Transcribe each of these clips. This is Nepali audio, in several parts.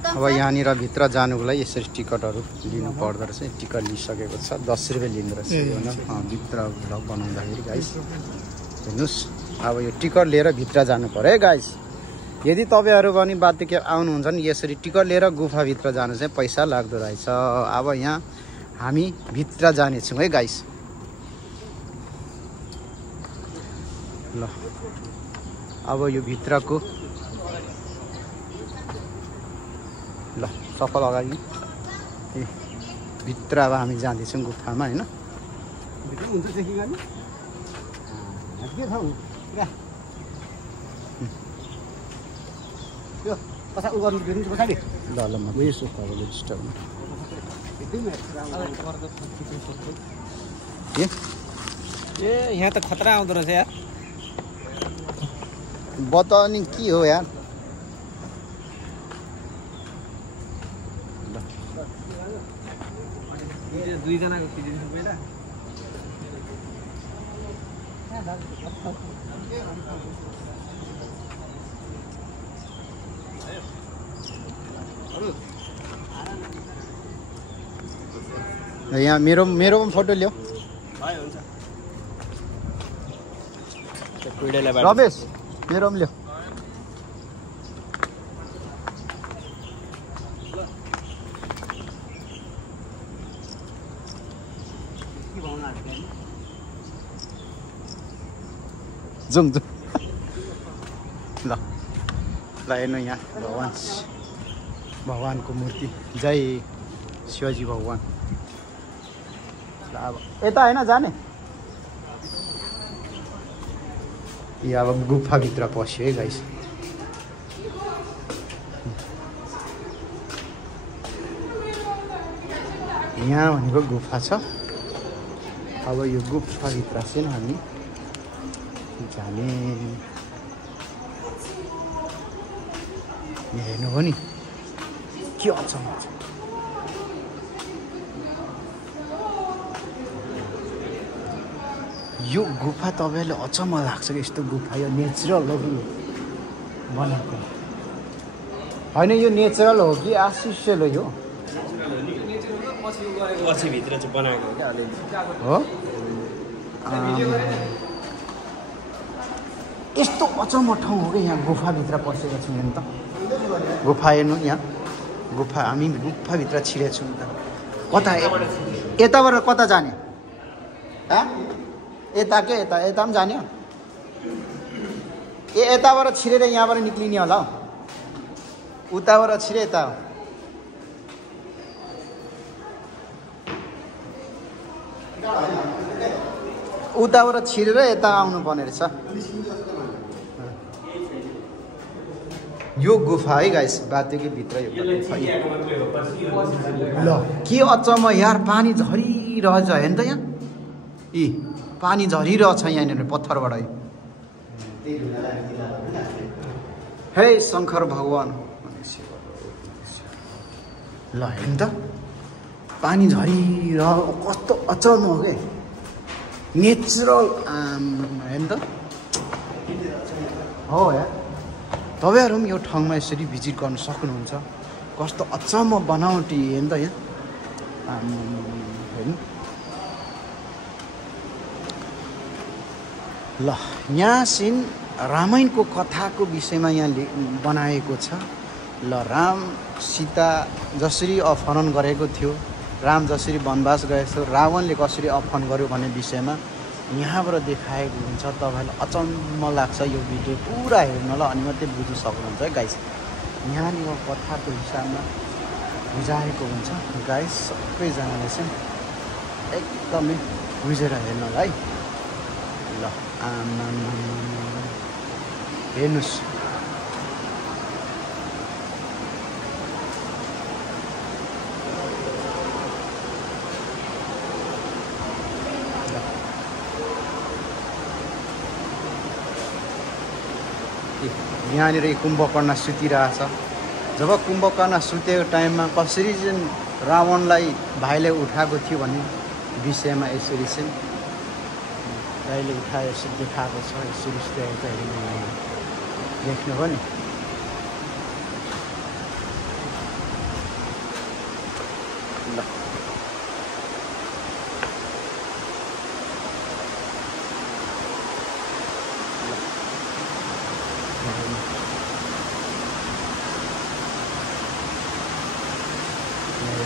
अब यहाँनिर भित्र जानुको लागि यसरी टिकटहरू लिनु पर्दो रहेछ। टिकट लिइसकेको छ, 10 रुपियाँ लिँदो रहेछ भित्र भ्लग बनाउँदाखेरि गाइस। हेर्नुहोस् अब यो टिकट लिएर भित्र जानु पर्यो है गाइस। यदि तपाईँहरू पनि बाध्यके आउनुहुन्छ नि यसरी टिकट लिएर गुफाभित्र जानु चाहिँ पैसा लाग्दो रहेछ। अब यहाँ हामी भित्र जानेछौँ है गाइस। ल अब यो भित्रको ल चप्पल अगाडि भित्र अब हामी जाँदैछौँ गुफामा होइन। ल ल म यसो डिस्टर्ब ए यहाँ त खतरा आउँदो रहेछ यार। बताउने के हो यार। दुईजनाको खिचिदिनु पहिला। यहाँ मेरो पनि फोटो ल्याऊ रमेश, मेरो पनि ल्याऊ। जुम जुम ल हेर्नु यहाँ भगवानको मूर्ति। जय शिवजी भगवान। अब यता होइन जाने। यो अब गुफाभित्र पस्यो है गाइस। यहाँ भनेको गुफा छ। अब यो गुफाभित्र चाहिँ हामी जाने। हेर्नु हो नि के अचम्म छ। यो गुफा तपाईँले अचम्म लाग्छ कि यस्तो गुफा यो नेचुरल हो कि बनाएको होइन। यो नेचुरल हो कि आर्टिफिसियल हो? यो भित्र चाहिँ बनाएको हो क्या हो। यस्तो अचम्म ठाउँ हो कि यहाँ गुफाभित्र पसेको छौँ। हेर्नु त गुफा हेर्नु यहाँ गुफा। हामी गुफाभित्र छिरेछौँ त। कता यताबाट कता जाने? यता के यता पनि जाने? यताबाट छिरेर यहाँबाट निक्लिने होला हौ। उताबाट छिरे यता हो। उताबाट छिरेर यता आउनुपर्ने रहेछ। यो गुफा है गाइस। बाध्यको भित्र यो गुफा। ल के अचम्म यार। पानी झरिरहेछ हेर्नु त यहाँ। पानी झरिरहेछ यहाँनिर पत्थरबाट। हे शङ्कर भगवान। ल हेर्नु त पानी झरिरहेको कस्तो अचम्म हो कि नेचुरल। हेर्नु त हो यार। तपाईँहरू पनि यो ठाउँमा यसरी भिजिट गर्न सक्नुहुन्छ। कस्तो अचम्म बनावटी हेर्नु त यहाँ। हेर्नु ल यहाँ सिन रामायणको कथाको विषयमा यहाँ बनाएको छ। ल राम सीता जसरी अपहरण गरेको थियो, राम जसरी वनवास गएको थियो, रावणले कसरी अपहरण गर्यो भन्ने विषयमा यहाँबाट देखाएको हुन्छ। तपाईँलाई अचम्म लाग्छ यो भिडियो पुरा हेर्नु ल अनि मात्रै बुझ्नु सक्नुहुन्छ है गाइस। यहाँनिर कथाको हिसाबमा बुझाएको हुन्छ गाइस। सबैजनाले चाहिँ एकदमै बुझेर हेर्नु है। ल हेर्नुहोस् यहाँनिर कुम्भकर्ण सुतिरहेछ। जब कुम्भकर्ण सुतेको टाइममा कसरी चाहिँ रावणलाई भाइले उठाएको थियो भन्ने विषयमा यसरी चाहिँ भाइले उठाए यसरी देखाएको छ। यसरी देख्नु हो नि।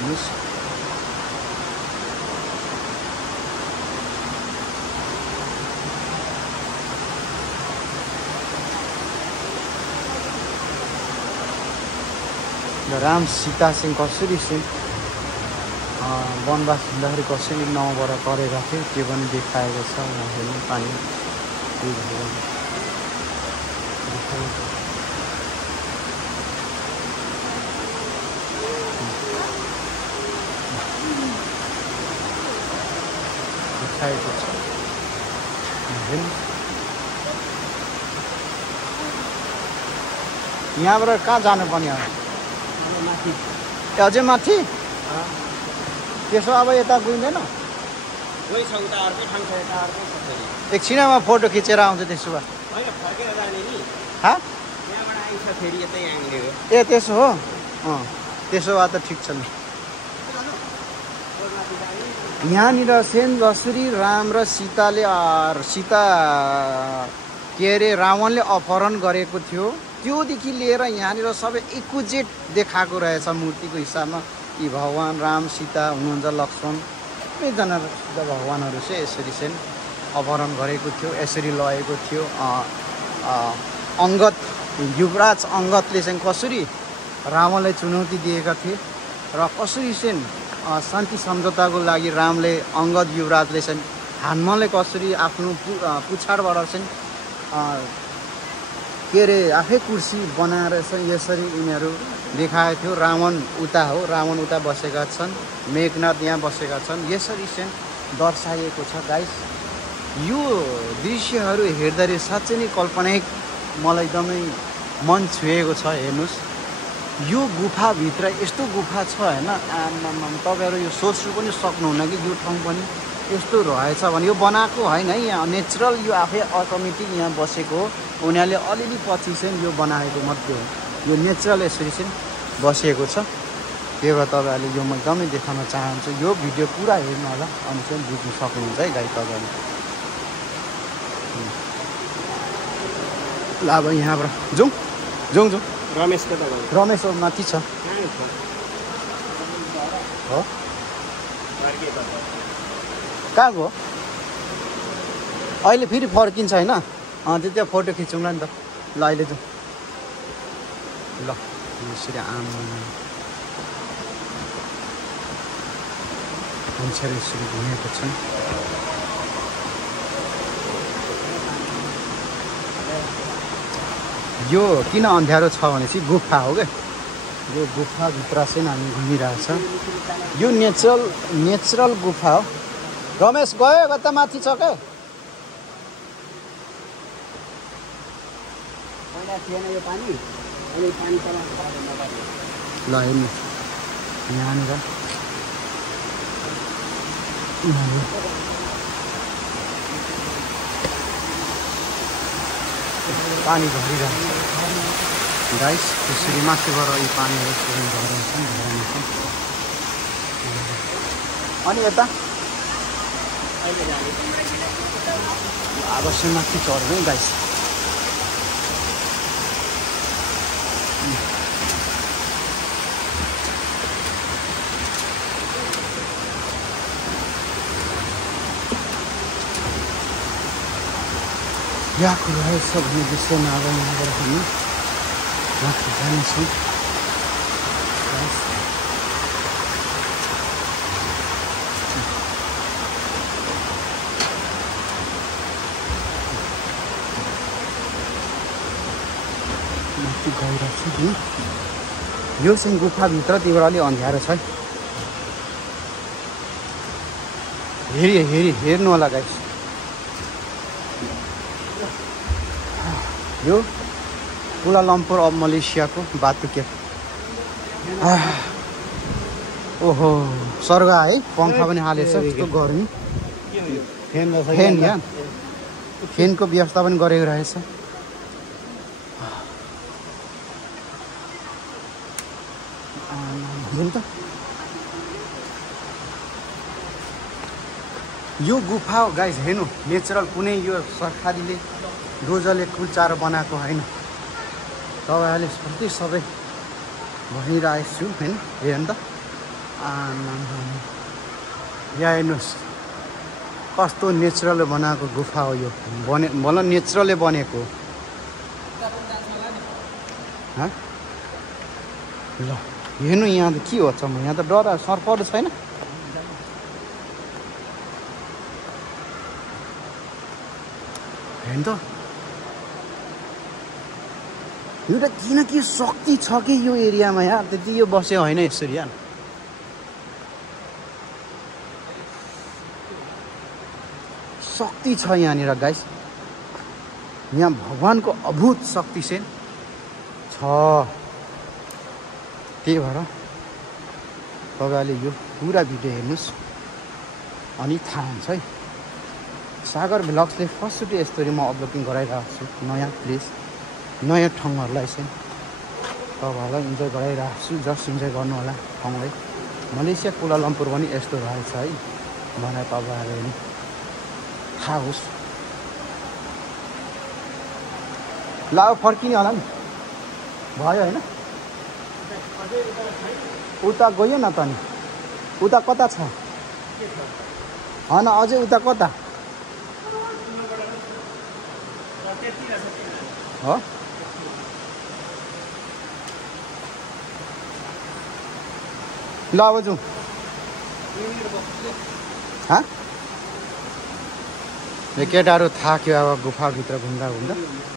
हेर्नुहोस् राम सीता चाहिँ कसरी चाहिँ वनवास हुँदाखेरि कसरी नाउँबाट तरेका थिए त्यो पनि देखाएको छ हेर्नु पानी देखाएको छ यहाँबाट कहाँ जानुपर्ने हो अझै माथि त्यसो अब यता गइँदैन एकछिनमा फोटो खिचेर आउँछ त्यसो भए ए त्यसो हो त्यसो भए त ठिक छ नि यहाँनिर चाहिँ जसरी राम र सीता के अरे रावणले अपहरण गरेको थियो त्योदेखि लिएर यहाँनिर सबै एकुजेट देखाएको रहेछ मूर्तिको हिसाबमा कि भगवान् राम सीता हुनुहुन्छ लक्ष्मण सबैजना भगवान्हरू चाहिँ यसरी चाहिँ अपहरण गरेको थियो यसरी लगेको थियो अङ्गद युवराज अङ्गदले चाहिँ कसरी रावणलाई चुनौती दिएका थिए र कसरी चाहिँ शान्ति सम्झौताको लागि रामले अङ्गद युवराजले चाहिँ हनुमानले कसरी आफ्नो पुछाडबाट चाहिँ के अरे आफै कुर्सी बनाएर चाहिँ यसरी उनीहरू देखाएको थियो रावण उता बसेका छन् मेघनाथ यहाँ बसेका छन् यसरी चाहिँ दर्शाइएको छ गाइस यो दृश्यहरू हेर्दाखेरि साँच्चै नै काल्पनिक मलाई एकदमै मन छुएको छ हेर्नुहोस् यो गुफाभित्र यस्तो गुफा छ होइन तपाईँहरू यो सोच्नु पनि सक्नुहुन्न कि यो ठाउँ पनि यस्तो रहेछ भने यो बनाएको होइन है यहाँ नेचुरल यो आफै अटोमेटिक यहाँ बसेको हो उनीहरूले अलिअलि पछि चाहिँ यो बनाएको मात्रै हो यो नेचुरल यसरी चाहिँ बसिएको छ त्यही भएर तपाईँहरूले यो म एकदमै देखाउन चाहन्छु यो भिडियो पुरा हेर्नु होला अनि चाहिँ बुझ्नु सक्नुहुन्छ है गाई तपाईँले ल अब यहाँबाट जाउँ रमेश माथि छ हो कहाँ गयो अहिले फेरि फर्किन्छ होइन त्यहाँ फोटो खिचौँला नि त ल अहिले जाउँ ल यसरी मान्छेहरू यसरी घुमेको छन् यो किन अँध्यारो छ भने चाहिँ गुफा हो क्या यो गुफाभित्र चाहिँ हामी घुमिरहेछ यो नेचुरल गुफा हो रमेश गयो कता माथि छ क्या थिएन यो पानी अहिले पानी ल हेर्नु यहाँनिर पानी झरिरहेको गाइस त्यसरी माथिबाट यो पानीहरू झराउँछन् अनि यता अवश्य माथि चढ्नु गाइस यहाँको रहेछ भन्ने विषयमा अब यहाँबाट हामी माथि जानेछौँ माथि गइरहेको छु यो चाहिँ गुफाभित्र त्यहीबाट अलि अँध्यारो छ हेर्नु होला गाइस यो कुलालम्पुर अफ मलेसियाको बाटो के ओहो स्वर्ग है पङ्खा पनि हालेछ यस्तो गर्मी फेन यहाँ फेनको व्यवस्था पनि गरेको रहेछ यो गुफा हो गाइस हेर्नु नेचुरल कुनै यो सरकारीले रोजले कुल्चाएर बनाएको होइन तपाईँहरूले सबै भनिरहेको छु होइन हेर्नु त यहाँ हेर्नुहोस् कस्तो नेचुरलले बनाएको गुफा हो यो भन नेचुरलले बनेको ल हेर्नु यहाँ त के हो म यहाँ त डर सर्पहरू छैन हेर्नु त एउटा किन के शक्ति छ कि यो एरियामा यार त्यति यो बस्यो होइन यसरी यार शक्ति छ यहाँनिर गाइस यहाँ भगवानको अभूत शक्ति चाहिँ छ त्यही भएर तपाईँले यो पुरा भिडियो हेर्नुहोस् अनि थाहा हुन्छ है सागर भ्लग्सले फर्स्टचोटि यस्तरी म अपलोडिङ गराइरहेको छु नयाँ प्लेस नयाँ ठाउँहरूलाई चाहिँ तपाईँहरूलाई इन्जोय गराइरहेको छु जस्ट इन्जोय गर्नु होला ठाउँलाई मलेसिया कुलालम्पुर पनि यस्तो रहेछ है भनेर तपाईँहरूले नि थाहा होस् ल अब फर्किने होला नि भयो होइन उता गयो न त नि उता कता छ होइन अझै उता कता हो ल अब जाउँ केटाहरू थाक्यो अब गुफाभित्र घुम्दा घुम्दा